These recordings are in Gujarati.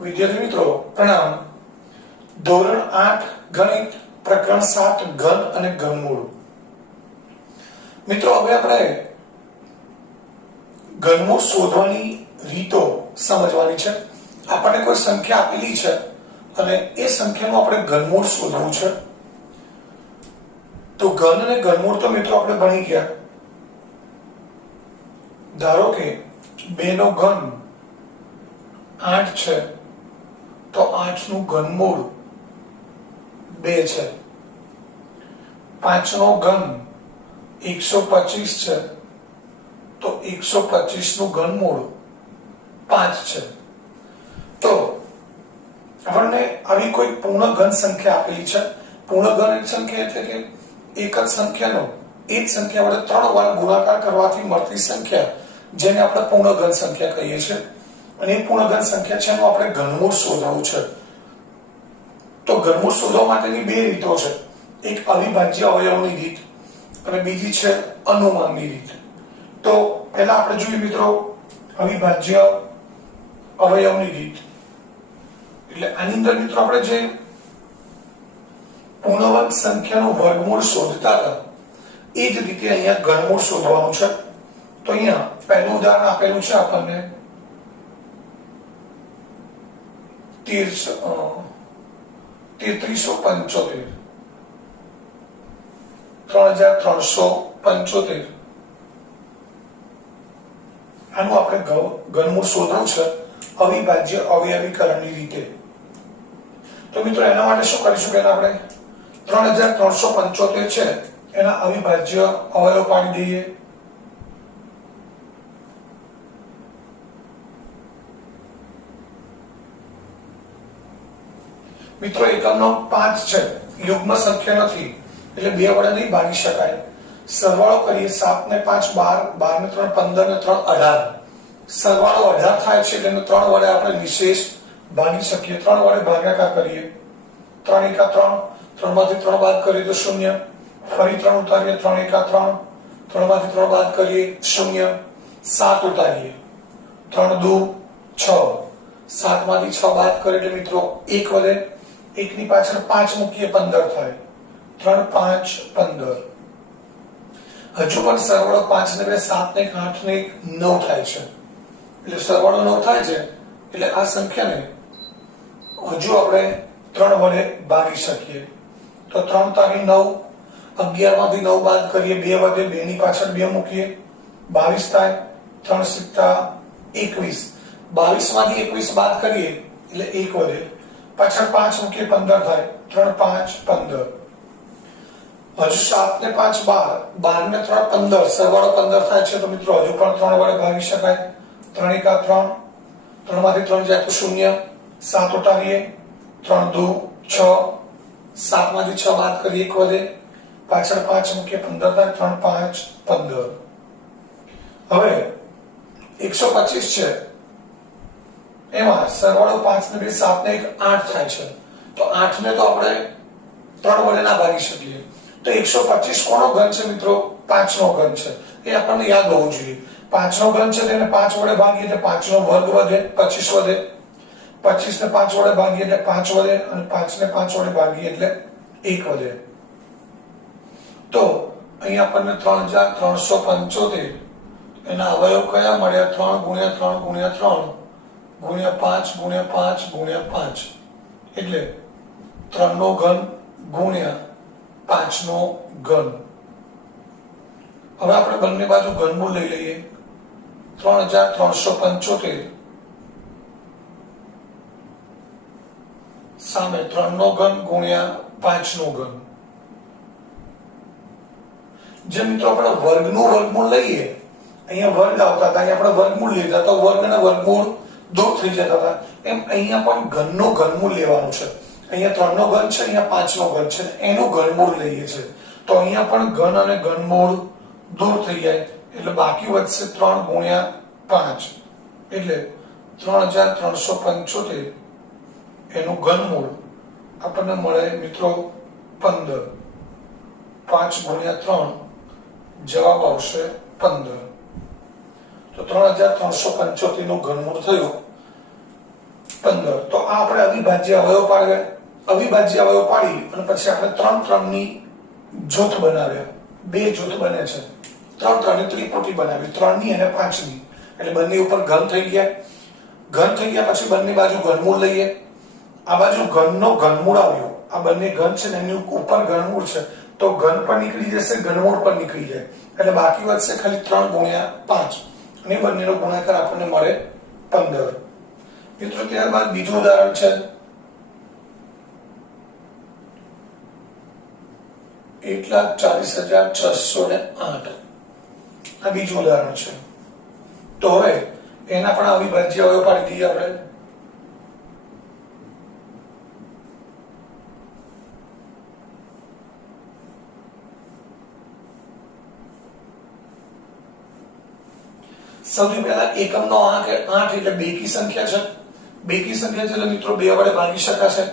વિદ્યાર્થી મિત્રો પ્રણામ। ધોરણ 8 ગણિત પ્રકરણ 7 ઘન અને ઘનમૂળ। મિત્રો હવે આપણે ઘનમૂળ શોધવાની રીતો સમજવાની છે। આપણને કોઈ સંખ્યા આપેલી છે અને એ સંખ્યાનું આપણે ઘનમૂળ શોધવું છે। તો ઘન અને ઘનમૂળ તો મિત્રો આપણે ભણી ગયા। ધારો કે 2 નો ઘન 8 છે તો 8 નું ઘનમૂળ 2 છે। 5 નો ઘન 125 છે તો 125 નું ઘનમૂળ 5 છે। તો આપણને આવી કોઈ પૂર્ણ ઘન સંખ્યા આપેલી છે। પૂર્ણ ઘન સંખ્યા એટલે કે એક જ સંખ્યાનો એ જ સંખ્યા વડે 3 વાર ગુણાકાર કરવાથી મળતી સંખ્યા, જેને આપણે પૂર્ણ ઘન સંખ્યા કહીએ છીએ। અને એ પૂર્ણ ઘન સંખ્યા છે એનું આપણે ઘનમૂળ શોધવું છે। તો ઘનમૂળ શોધવા માટેની બે રીતો છે, એક અવિભાજ્ય અવયવની રીત અને બીજી છે અનુમાનની રીત। તો પહેલા આપણે જોઈએ મિત્રો અવિભાજ્ય અવયવની રીત। એટલે આની અંદર મિત્રો આપણે જે પૂર્ણાંક સંખ્યાનું વર્ગમૂળ શોધતા હતા એ જ રીતે અહીંયા ઘનમૂળ શોધવાનું છે। તો અહીંયા પહેલું ઉદાહરણ આપેલું છે આપણને 3375 3375 આનું આપણે ઘનમૂળ શોધવું છે અવિભાજ્ય અવયવીકરણની રીતે। તો મિત્રો એના માટે શું કરીશું કે આપણે 3375 છે એના અવિભાજ્ય અવયવ પાડી દઈએ। મિત્રો એકમનો 5 છે, યુગ્મ સંખ્યા નથી એટલે 2 વડે નહીં ભાગી શકાય। સરવાળો કરીએ 7 ને 5 12, 12 ને 3 15 ને 3 18, સરવાળો 18 થાય છે એટલે 3 વડે આપણે નિશેષ ભાગી શકીએ। 3 વડે ભાગાકાર કરીએ 3 એકા 3, 3 માંથી 3 બાદ કરીએ તો 0, ફરી 3 ઉતારીએ 3 એકા 3, 3 માંથી 3 બાદ કરીએ 0, 7 ઉતારીએ 3 દુ 6, 7 માંથી 6 બાદ કરીએ એટલે મિત્રો 1 વધે, 1 ની પાછળ 5 મૂકીએ 15 થાય, 3 5 15। હજુ પણ સરવાળો 5 ને 2 7 ને 8 ને 9 થાય છે, એટલે સરવાળો 9 થાય છે એટલે આ સંખ્યાને હજુ આપણે 3 વડે ભાગી શકીએ। તો 3 તારી 9, 11 માંથી 9 બાદ કરીએ 2 વધે, 2 ની પાછળ 2 મૂકીએ 22 થાય, 3 સિત્તા 21, 22 માંથી 21 બાદ કરીએ એટલે 1 વધે, પાછળ 5 મૂકીએ 15 થાય, 3 5 15। હજુ 7 ને 5 12, 12 ને 3 15, સરવાળો 15 થાય છે તો મિત્રો હજુ પણ 3 વડે ભાગી શકાય। 3 એકા 3, 3 માંથી 3 જાય તો 0, 7 ઉતારીએ 3 દુ 6, 7 માંથી 6 બાદ કરીએ 1 વધે, પાછળ 5 મૂકીએ 15 થાય, 3 5 15। હવે 125 છે એમાં સરવાળો 5 ને 2 7 ને 1 8 થાય છે, તો 8 ને તો આપણે 3 વડે ના ભાગી શકીએ। તો 125 કોનો ઘન છે મિત્રો? 5 નો ઘન છે, એ આપણને યાદ હોવું જોઈએ। 5 નો ઘન છે તેને 5 વડે ભાગીએ એટલે 5 નો વર્ગ વધે, 25 વધે, 25 ને 5 વડે ભાગીએ એટલે 5 વધે અને 5 ને 5 વડે ભાગીએ એટલે 1 વધે। તો અહીં આપણને 3375 એના અવયવ કયા મળ્યા? 3 ગુણ્યા 3 ગુણ્યા 3 ગુણ્યા 5 ગુણ્યા 5 ગુણ્યા 5 એટલે 3 નો ઘન ગુણ્યા 5 નો ઘન। હવે આપણે બંને બાજુ ઘનમૂળ લઈ લઈએ। 3375 સામે 3 નો ઘન ગુણ્યા 5 નો ઘન। જે મિત્રો આપણે વર્ગનું વર્ગમૂળ લઈએ, અહીંયા વર્ગ આવતા હતા, અહીંયા આપણે વર્ગમૂળ લીધા તો વર્ગ અને વર્ગમૂળ દૂર થઈ જતા હતા, એમ અહીંયા પણ ઘનનું ઘનમૂળ લેવાનું છે। અહીંયા 3 નો ઘન છે, અહીંયા 5 નો ઘન છે, એનું ઘનમૂળ લઈએ છે તો અહીંયા પણ ઘન અને ઘનમૂળ દૂર થઈ જાય એટલે બાકી વધશે 3 ગુણ્યા 5 એટલે 3375 એનું ઘનમૂળ આપણને મળે મિત્રો 15। 5 ગુણ્યા 3 જવાબ આવશે 15। તો 3375 નું ઘનમૂળ થયું 15. તો આ આપણે અવિભાજ્ય અવયવ પાડ્યા. અવિભાજ્ય અવયવ પાડી અને પછી આપણે 3 3 ની જૂથ બનાવ્યા. બે જૂથ બને છે. 3 3 ની ત્રિપુટી બનાવી, 3 ની અને 5 ની. એટલે બંને ઉપર ઘન થઈ ગયા. ઘન થઈ ગયા પછી બંને બાજુ ઘનમૂળ લઈએ. આ બાજુ ઘનનો ઘનમૂળ આવ્યો. આ બંને ઘન છે ને એની ઉપર ઘનમૂળ છે, તો ઘન પર નીકળી જશે, ઘનમૂળ પર નીકળી જાય, એટલે બાકી વધશે ખાલી 3 ગુણ્યા 5 અને બંનેનો ગુણાકાર આપણને મળે 15. મિત્રો ત્યારબાદ બીજું ઉદાહરણ છે 1,40,608. આ બીજું ઉદાહરણ છે. તો હવે એના પણ અવિભાજ્ય અવયવ પાડી દઈએ આપણે. સૌથી પહેલા એકમનો આંક 8 એટલે બેકી સંખ્યા છે. બેકી સંખ્યા છે એટલે મિત્રો 2 વડે ભાગી શકાશે.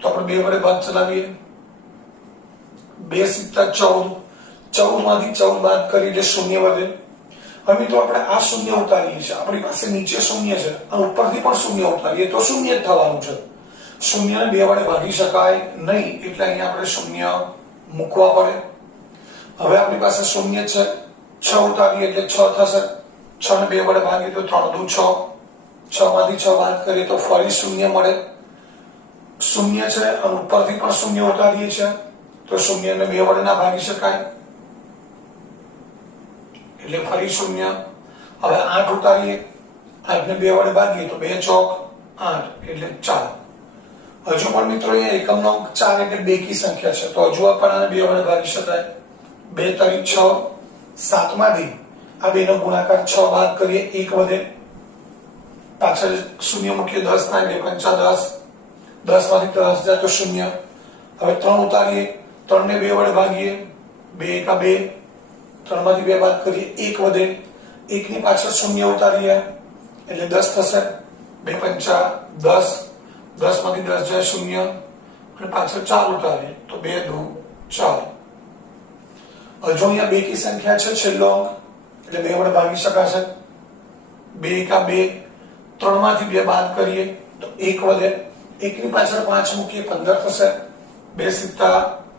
તો આપણે 2 વડે ભાગ ચલાવીએ. 2 × 14. 14 માંથી 14 બાદ કરી એટલે શૂન્ય વધે. હવે મિત્રો આપણે આ શૂન્ય ઉતારીએ છીએ. આપણી પાસે નીચે શૂન્ય છે અને ઉપરથી પણ શૂન્ય ઉતારીએ તો શૂન્ય જ થવાનું છે. શૂન્યને 2 વડે ભાગી શકાય નહીં, એટલે અહીંયા આપણે શૂન્ય મૂકવા પડે. હવે આપણી પાસે શૂન્ય છે, 6 ઉતારીએ એટલે 6 થશે. 6 ને 2 વડે ભાગીએ તો 3 દુ 6. 6 માંથી 6 બાદ કરીએ તો ફરી શૂન્ય મળે. શૂન્ય છે અને ઉપરથી પણ શૂન્ય ઉતારીએ છીએ તો શૂન્યને 2 વડે ના ભાગી શકાય, એટલે ફરી શૂન્ય. હવે 8 ઉતારીએ, 8 ને 2 વડે ભાગીએ તો 2 ચોક 8 એટલે 4. હજુ પણ મિત્રો અહીંયા એકમનો અંક 4 એટલે બેકી સંખ્યા છે, તો હજુ પણ આને 2 વડે ભાગી શકાય. 2 તરી 6. 7 માંથી આ બેનો ગુણાકાર 6 બાદ કરીએ 1 વધે. પાછળ શૂન્ય મૂકીએ 10 ના એટલે 5 10. 10 માંથી 10 જાય તો શૂન્ય. હવે 3 ઉતારીએ, 3 ને 2 વડે ભાગીએ, 2 × 2. 3 માંથી 2 બાદ કરીએ 1 વધે. 1 ની પાછળ શૂન્ય ઉતારીએ એટલે 10 થશે. 2 × 5 10. 10 માંથી 10 જાય શૂન્ય અને પાછળ 4 ઉતારીએ તો 2 દુ 4. હજુ અહીંયા બેકી સંખ્યા છે, છેલ્લો અંક એટલે 2 વડે ભાગી શકાશે. 2 × 2. 3 માંથી 2 બાદ કરીએ તો 1 વધે. 1 ની પાછળ 5 મૂકીએ 15 થશે. 2 ×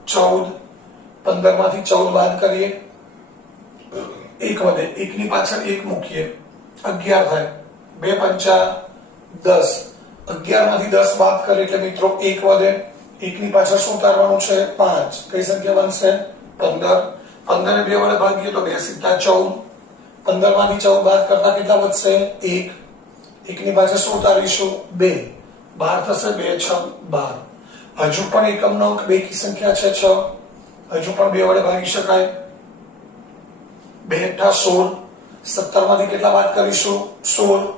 14. 15 માંથી 14 બાદ કરીએ 1 વધે. 1 ની પાછળ 1 મૂકીએ 11 થાય. 2 × 5 10. 11 માંથી 10 બાદ કરીએ એટલે મિત્રો 1 વધે. 1 ની પાછળ શું ઉતારવાનું છે? 5. કઈ સંખ્યા બનશે? 15. 15 ને 2 વડે ભાગીએ તો 2 × 14. 15 માંથી 14 બાદ કરતા કેટલા વધશે? 1. 1 ની પાછળ શું ઉતારીશું? 2. 12 થશે. 2 × 6 12. હજુ પણ એકમનો અંક બેકી સંખ્યા છે 6. હજુ પણ 2 વડે ભાગી શકાય. 2 × 16. 17 માંથી કેટલા બાદ કરીશું? 16.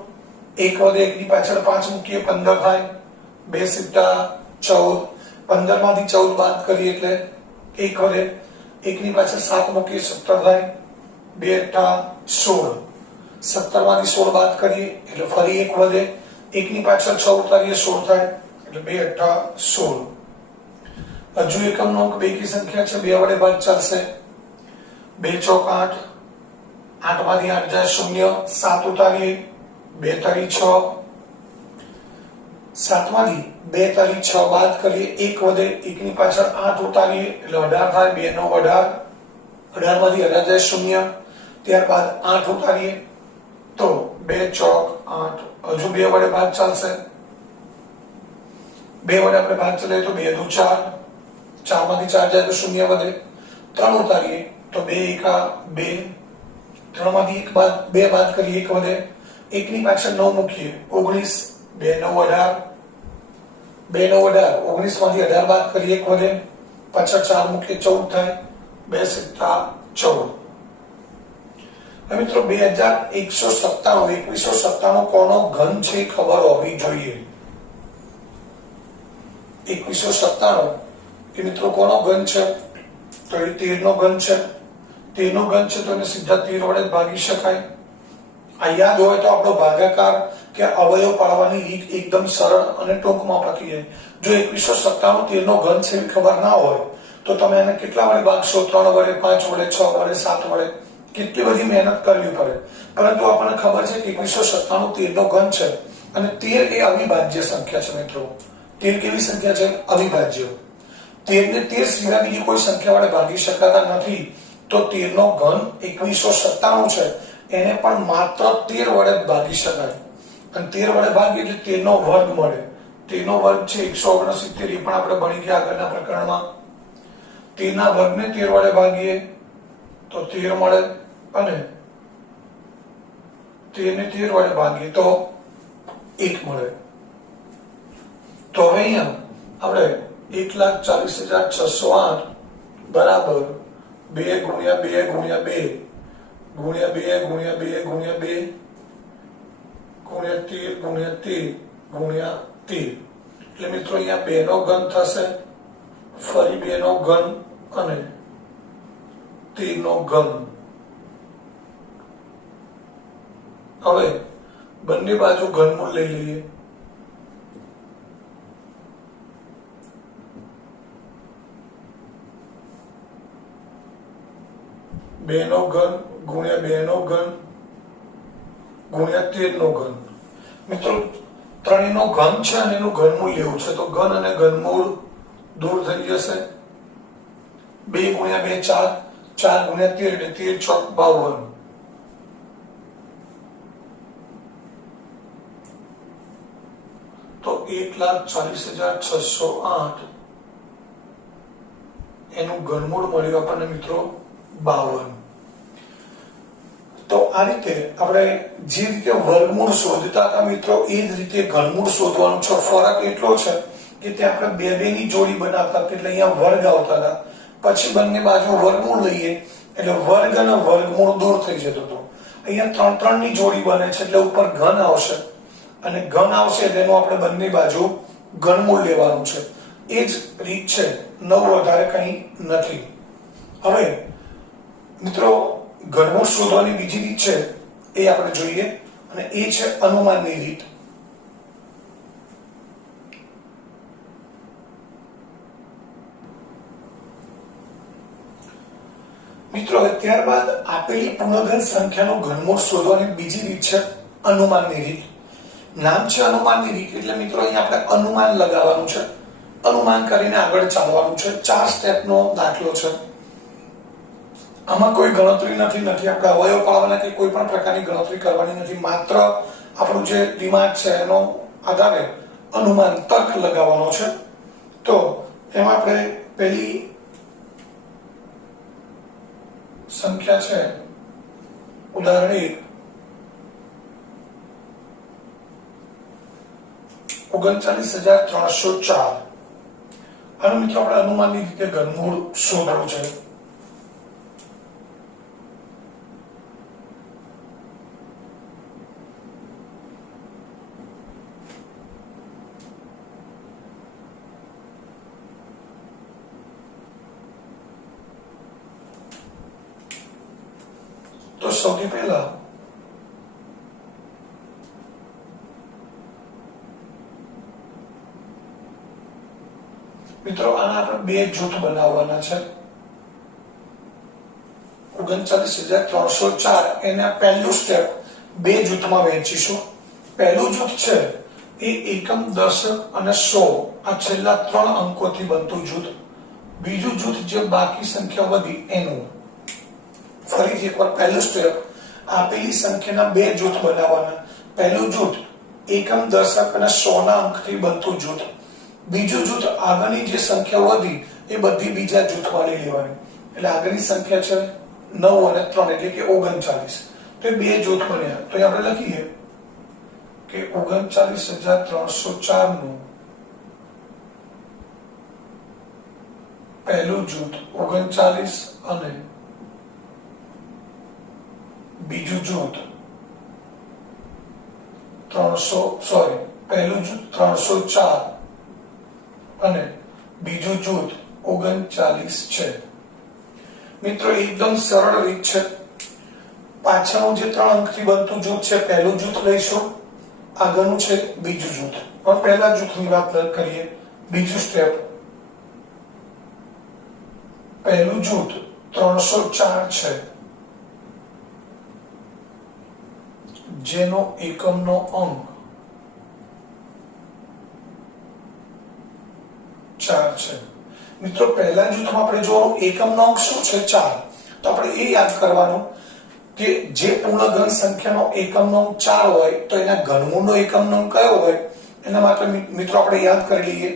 1 વધે. 1 ની પાછળ 5 મૂકીએ 15 થાય. 2 × 14. 15 માંથી 14 બાદ કરીએ એટલે 1 વધે. 1 ની પાછળ 7 મૂકીએ 17 થાય. 2 × 16. 17 માંથી 16 બાદ કરીએ એટલે ફરી 1 વધે. 1 ની પાછળ 6 ઉતારીએ 16 થાય એટલે 2 × 16. હજુ એકમનો અંક બેકી સંખ્યા છે, 2 વડે ભાગ ચાલશે. 2 ચોક 8. 8 માંથી 8 જાય શૂન્ય. 7 ઉતારીએ 2 તરી 6. 7 માંથી 2 તરી 6 બાદ કરીએ 1 વધે. 1 ની પાછળ 8 ઉતારીએ એટલે 18 થાય. 2 નો 18. 18 માંથી 18 જાય શૂન્ય. ત્યારબાદ 8 ઉતારીએ તો 2 ચોક 8. હજુ 2 વડે ભાગ ચાલશે. 2 વડે આપણે ભાગ ચલાવીએ તો 2 દુ 4. 4 માંથી 4 જાય તો શૂન્ય વધે. 3 ઉતારીએ તો 2 × 2. 3 માંથી 2 બાદ કરીએ 1 વધે. 1 ની પાછળ 9 મૂકીએ 19. 2 × 9 18. 2 × 9 18. 19 માંથી 18 બાદ કરીએ 1 વધે. પાછળ 4 મૂકીએ 14 થાય. 2 × 7 14. મિત્રો 2197 કોનો ઘન છે ખબર હોવી જોઈએ. 2197 એ મિત્રો કોનો ઘન છે? તો એ 13 નો ઘન છે. 13 નો ઘન છે તો એને સીધા 13 વડે ભાગી શકાય. આ યાદ હોય તો આપણો ભાગાકાર કે અવયવ પાડવાની રીત એકદમ સરળ અને ટૂંકમાં પતી જાય. જો 2197 13 નો ઘન છે એ ખબર ના હોય તો તમે એને કેટલા વડે ભાગશો? 3 વડે, 5 વડે, 6 વડે, 7 વડે, કેટલી બધી મહેનત કરવી પડે. પરંતુ આપણને ખબર છે કે 2197 13 નો ઘન છે અને 13 એ અવિભાજ્ય સંખ્યા છે મિત્રો. 13 કેવી સંખ્યા છે? અવિભાજ્ય. 13 ને 13 સિવાય બીજી કોઈ સંખ્યા વડે ભાગી શકાતા નથી. તો 13 નો ઘન 2197 છે, એને પણ માત્ર 13 વડે જ ભાગી શકાય. અને 13 વડે ભાગીએ એટલે 13 નો વર્ગ મળે. 13 નો વર્ગ છે 169, એ પણ આપણે ભણી ગયા આગળના પ્રકરણમાં. 13 ના વર્ગને 13 વડે ભાગીએ તો 13 મળે, અને 13 ને 13 વડે ભાગીએ તો 1 મળે. તો હવે અહીંયા આપણે 1,40,608 બરાબર 2 ગુણ્યા 2 ગુણ્યા 2 ગુણ્યા 2 ગુણ્યા 2 ગુણ્યા 2 ગુણ્યા 13 ગુણ્યા 13 ગુણ્યા 13. એટલે મિત્રો અહીંયા 2 નો ઘન થશે, ફરી 2 નો ઘન અને 13 નો ઘન. હવે બંને બાજુ ઘનમૂળ લઈ લઈએ. બે નો ઘન ગુણ્યા 2 નો ઘન ગુણ્યા 13 નો ઘન. મિત્રો ત્રણેયનો ઘન છે અને એનું ઘનમૂળ લેવું છે, તો ઘન અને ઘનમૂળ દૂર થઈ જશે. 2 ગુણ્યા 2 4, 4 ગુણ્યા 13 એટલે 13 ચોક 52. તો 1,40,608 એનું ઘનમૂળ મળ્યું આપણને મિત્રો 52. તો આ રીતે આપણે જે રીતે વર્ગમૂળ શોધતા હતા મિત્રો, એ જ રીતે ઘનમૂળ શોધવાનું છે. ફરક એટલો છે કે ત્યાં આપણે બે બે ની જોડી બનાવતા એટલે અહીંયા વર્ગ આવતા હતા, પછી બંને બાજુ વર્ગમૂળ લઈએ એટલે વર્ગ અને વર્ગમૂળ દૂર થઈ જતો હતો. અહીંયા 3 3 ની જોડી બને છે એટલે ઉપર ઘન આવશે, અને ઘન આવશે એટલે એનું આપણે બંને બાજુ ઘનમૂળ લેવાનું છે. એ જ રીત છે, નવું વધારે કંઈ નથી. હવે મિત્રો ઘનમૂળ શોધવાની બીજી રીત છે, એ આપણે જોઈએ, અને એ છે અનુમાનની રીત. મિત્રો ત્યારબાદ આપેલી પૂર્ણઘન સંખ્યાનું ઘનમૂળ શોધવાની બીજી રીત છે અનુમાનની રીત. નામ છે અનુમાનની રીત એટલે મિત્રો અહીંયા આપણે અનુમાન લગાવવાનું છે, અનુમાન કરીને આગળ ચાલવાનું છે. 4 સ્ટેપનો દાખલો છે. આમાં કોઈ ગણતરી નથી આપણે અવયવ પાડવાના કે કોઈ પણ પ્રકારની ગણતરી કરવાની નથી. માત્ર આપણું જે દિમાગ છે એનો આધારે અનુમાન તર્ક લગાવવાનો છે. તો એમાં આપણે પહેલી સંખ્યા છે ઉદાહરણ 39,304. આનું મિત્રો આપણે અનુમાનની રીતે ઘનમૂળ શોધવું છે. તો સૌથી પહેલા મિત્રો આના આપણે બે જૂથ બનાવવાના છે. 39,304 એના પહેલું સ્ટેપ બે જૂથમાં વહેંચીશું. પહેલું જૂથ છે એ એકમ, દશક અને 100 આ છેલ્લા 3 અંકોથી બનતું જૂથ. બીજું જૂથ જે બાકી સંખ્યા વધી એનું. ફરીથી એકવાર પહેલું સ્ટેપ, આપેલી સંખ્યાના બે જૂથ બનાવવાના. પહેલું જૂથ એકમ, દશક અને 100 ના અંકથી બનતું જૂથ. બીજું જૂથ આગળની જે સંખ્યા વધી એ બધી બીજા જૂથમાં લઈ લેવાની. એટલે આગળની સંખ્યા છે 9 અને 3 એટલે કે 39. તો બે જૂથ બન્યા. તો આપણે લખીએ કે 39,304 નું પહેલું જૂથ 39 અને બીજું જૂથ પહેલું જૂથ 304 અને બીજું જૂથ 39 છે. મિત્રો એકદમ સરળ રીત છે. પાછળનું જે 3 અંકથી બનતું જૂથ છે પહેલું જૂથ લઈશું, આગળનું છે બીજું જૂથ. હવે પહેલા જૂથની વાત કરીએ. બીજું સ્ટેપ, પહેલું જૂથ 304 છે જેનો એકમનો અંક 4 છે મિત્રો। પહેલા જૂથમાં આપણે જોવાનું એકમનો અંક શું છે 4, તો આપણે એ યાદ કરવાનું કે જે પૂર્ણ ઘન સંખ્યાનો એકમનો અંક 4 હોય તો એના ઘનમૂળનો એકમનો અંક કયો હોય એના માટે મિત્રો આપણે યાદ કરી લઈએ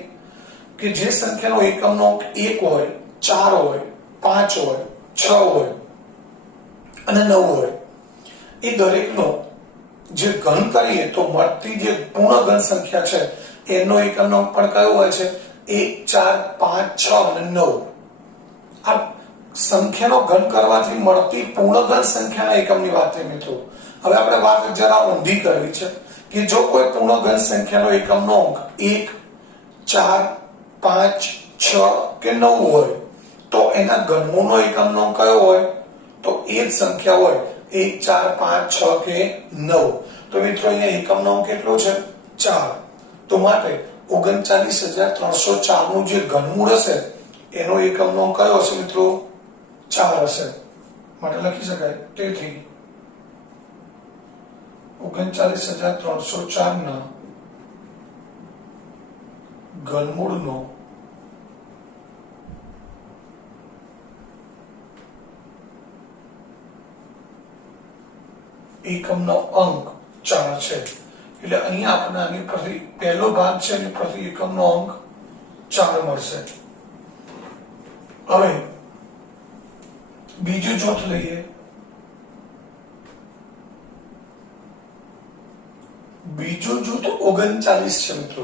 કે જે સંખ્યાનો એકમનો અંક 1 હોય, 4 હોય, 5 હોય, 6 હોય અને 9 હોય એ દરેકનો જે ઘન કરીએ તો મળતી જે પૂર્ણ ઘન સંખ્યા છે એનો એકમનો અંક પણ કયો હોય છે 1, 4, 5, 6 અને 9। આ સંખ્યાનો ઘન કરવાથી મળતી પૂર્ણ ઘન સંખ્યાના એકમની વાત થઈ મિત્રો। હવે આપણે વાત જરા ઊંધી કરવી છે કે જો કોઈ પૂર્ણ ઘન સંખ્યાનો એકમનો અંક 1, 4, 5, 6 કે 9 હોય તો એના ઘનમૂળનો એકમનો અંક કયો હોય તો એ જ સંખ્યા હોય 1, 4, 5, 6 કે 9। તો મિત્રો અહીંયા એકમનો અંક કેટલો છે 4, તો માટે 39,304 નું જે ઘનમૂળ હશે એનો એકમનો અંક કયો હશે મિત્રો 4 હશે। માટે લખી શકાય તેથી 39,304 ના ઘનમૂળનો એકમનો અંક 4 છે। એટલે અહીંયા આપણને આની પરથી પહેલો ભાગ છે એની પરથી એકમનો અંક 4 મળશે। હવે બીજું જૂથ લઈએ। બીજું જૂથ 39 છે મિત્રો।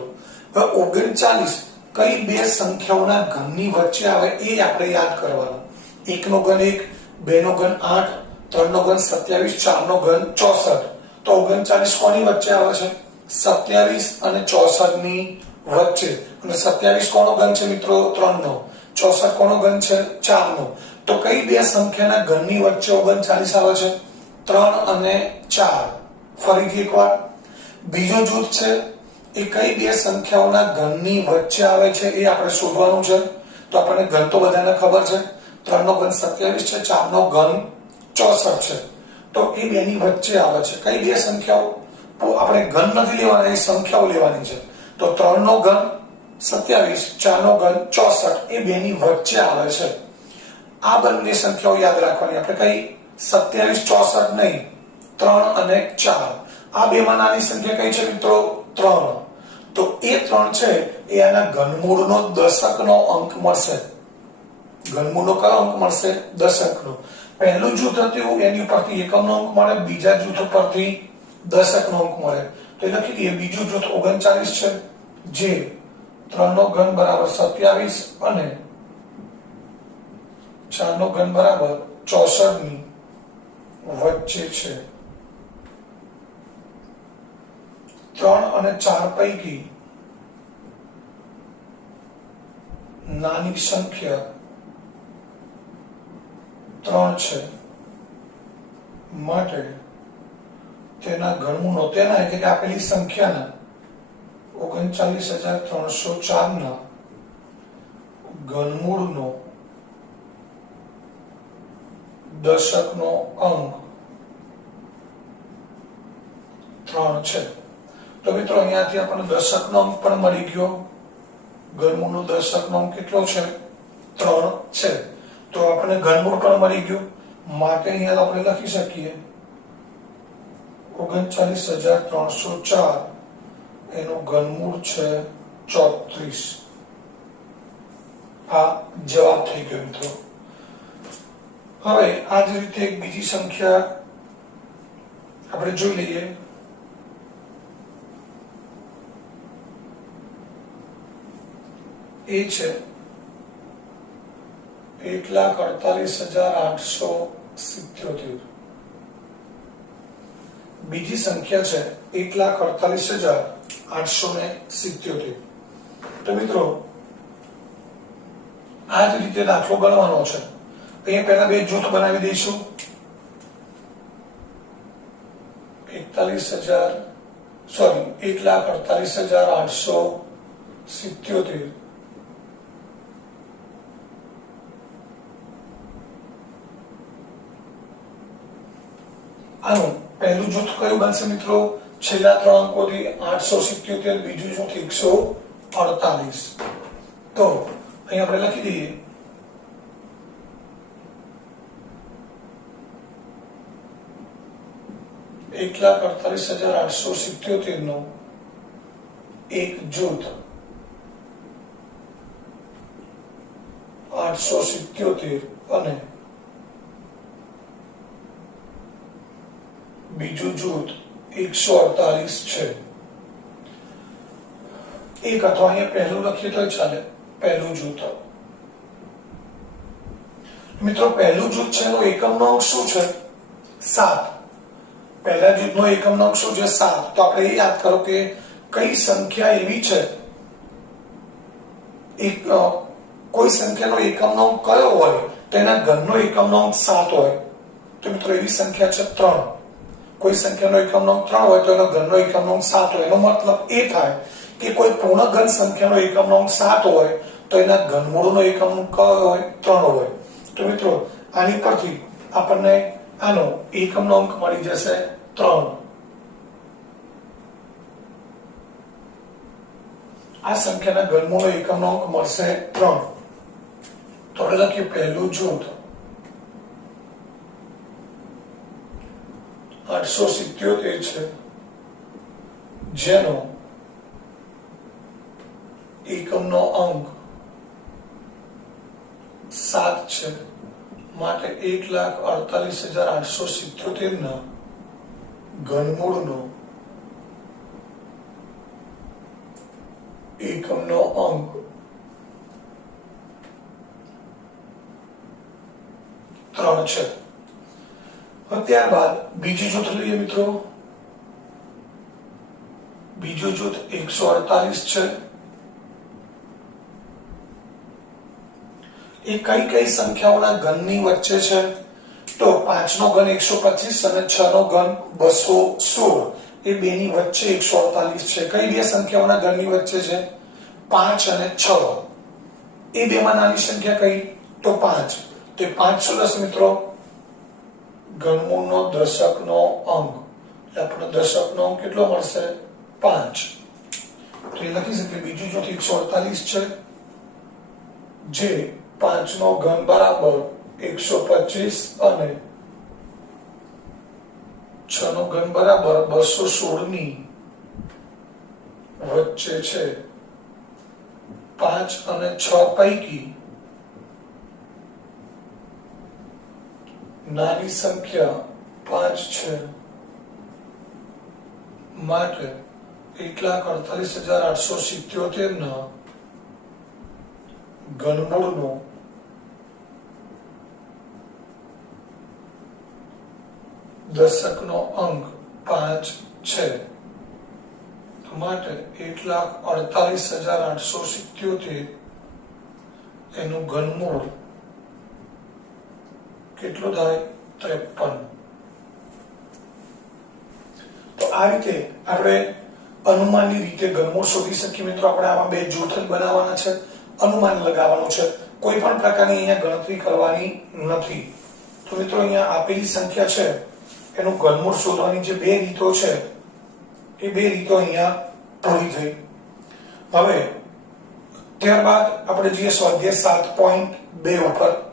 હવે 39 કઈ બે સંખ્યાઓના ઘનની વચ્ચે આવે એ આપણે યાદ કરવાનું। 1 નો ઘન 1, 2 નો ઘન 8, 3 નો ઘન 27, 4 નો ઘન 64। તો 39 કોની વચ્ચે આવે છે 27 અને 64 ની વચ્ચે। અને 27 કોનો ઘન છે મિત્રો 3 નો, 64 કોનો ઘન છે 4 નો। તો કઈ બે સંખ્યાના ઘનની વચ્ચે 39 આવે છે 3 અને 4। ફરીથી એકવાર બીજો જૂથ છે એ કઈ બે સંખ્યાઓના ઘનની વચ્ચે આવે છે એ આપણે શોધવાનું છે। તો આપણને ઘન તો બધાને ખબર છે, 3 નો ઘન 27 છે, 4 નો ઘન 64 છે। તો એ બેની વચ્ચે આવે છે કઈ બે સંખ્યાઓ, આપણે ઘન નથી લેવાના, એ સંખ્યાઓ લેવાની છે। તો 3 નો ઘન 27, 4 નો ઘન 64 એ બેની વચ્ચે આવે છે। આ બંને સંખ્યાઓ યાદ રાખવાની, આપણે કઈ 27, 64 નહીં, 3 અને 4। આ બેમાં નાની સંખ્યા કઈ છે મિત્રો 3। તો એ 3 છે એ આના ઘનમૂળનો દશકનો અંક મળશે। ઘનમૂળનો કયો અંક મળશે દશકનો। પહેલું જૂથ હતું એની ઉપરથી એકમનો અંક મળે, બીજા જૂથ ઉપરથી દશકનો અંક મળે। તો લખી દઈએ બીજું જૂથ 39 છે જે 3 નો ઘન બરાબર 27 અને 4 નો ઘન બરાબર 64 ની વચ્ચે છે। 3 અને 4 પૈકી નાની સંખ્યા 3 છે માટે તેના ઘનમૂળનો, તેના એટલે કે આપેલી સંખ્યાના 39,304 ના ઘનમૂળનો દશકનો અંક 3 છે। તો મિત્રો અહીંયાથી આપણને દશકનો અંક પણ મળી ગયો। ઘનમૂળનો દશકનો અંક કેટલો છે 3 છે। તો આપણને ઘનમૂળ પણ મળી ગયું માટે અહીંયા આપણે લખી શકીએ 39,304 એનું ઘનમૂળ છે 34। આ જવાબ થઈ ગયો મિત્રો। હવે આ જ રીતે એક બીજી સંખ્યા આપણે જોઈ લઈએ। એ છે 1,48,877। બીજી સંખ્યા છે 1,48,877। તો મિત્રો આ જ રીતે દાખલો ગણવાનો છે। અહીંયા પહેલા બે જૂથ બનાવી દઈશું। 1,48,877 આનું પહેલું જૂથ કયું બનશે મિત્રો છેલ્લા ત્રણ અંકોથી 877, બીજું જૂથ 148। તો અહીં આપણે લખી દઈએ 1,48,877 નું એક જૂથ 877 અને બીજું જૂથ 148 છે. એક અથવા અહીંયા પહેલું લખીએ તો ચાલે. પહેલું જૂથ, મિત્રો પહેલું જૂથ છે એનો એકમનો અંક શું છે? 7. પહેલા જૂથનો એકમનો અંક શું છે? 7. તો આપણે એ યાદ કરો કે કઈ સંખ્યા એવી છે, એક કોઈ સંખ્યાનો એકમનો અંક કયો હોય તેના ઘનનો એકમનો અંક 7 હોય. તો મિત્રો એવી સંખ્યા છે 3. કોઈ સંખ્યાનો એકમનો અંક 3 હોય તો એનો ઘનનો એકમનો અંક 7 હોય. એનો મતલબ એ થાય કે કોઈ પૂર્ણ ઘન સંખ્યાનો એકમનો અંક 7 હોય તો એના ઘનમૂળનો એકમનો કયો હોય? 3 હોય. તો મિત્રો આની પરથી આપણને આનો એકમનો અંક મળી જશે 3. આ સંખ્યાના ઘનમૂળનો એકમનો અંક મળશે 3. તો આપણે લખીએ પહેલું જૂથ 877 છે જેનો એકમનો અંક 7 છે. માટે 1,48,877 ના ઘનમૂળનો એકમનો અંક 3 છે. ત્યારબાદ બીજું જૂથ લઈએ મિત્રો. બીજું જૂથ 148 છે. એ કઈ કઈ સંખ્યાઓના ઘનની વચ્ચે છે? તો 5 નો ઘન 125 અને 6 નો ઘન 216 એ બેની વચ્ચે 148 છે. કઈ બે સંખ્યાઓના ઘનની વચ્ચે છે? 5 અને 6. એ બેમાં નાની સંખ્યા કઈ? તો 5. તો 5 શું થશે મિત્રો? ઘનમૂળનો દશકનો અંક. એટલે આપણો દશકનો અંક કેટલો મળશે? 5. તો એ લખી શકીએ બીજું જૂથ 148 છે જે 5 નો ઘન બરાબર 125 અને 6 નો ઘન બરાબર 216 ની વચ્ચે છે. 5 અને 6 પૈકી નાની સંખ્યા 5 છે. માટે 1,48,877 ના ઘનમૂળનો દશકનો અંક 5 છે. માટે 1,48,877 એનું ઘનમૂળ કેટલું થાય? 53. તો આ રીતે આપણે અનુમાનની રીતે ઘનમૂળ શોધી શકીએ. મિત્રો આપણે આમાં બે જૂથ બનાવવાના છે, અનુમાન લગાવવાનું છે, કોઈ પણ પ્રકારની અહીંયા ગણતરી કરવાની નથી. તો મિત્રો અહીંયા આપેલી સંખ્યા છે એનું ઘનમૂળ શોધવાની જે બે રીતો છે એ બે રીતો અહીંયા પૂરી થઈ. હવે ત્યારબાદ આપણે જઈએ સ્વાધ્યાય 7.2 ઉપર.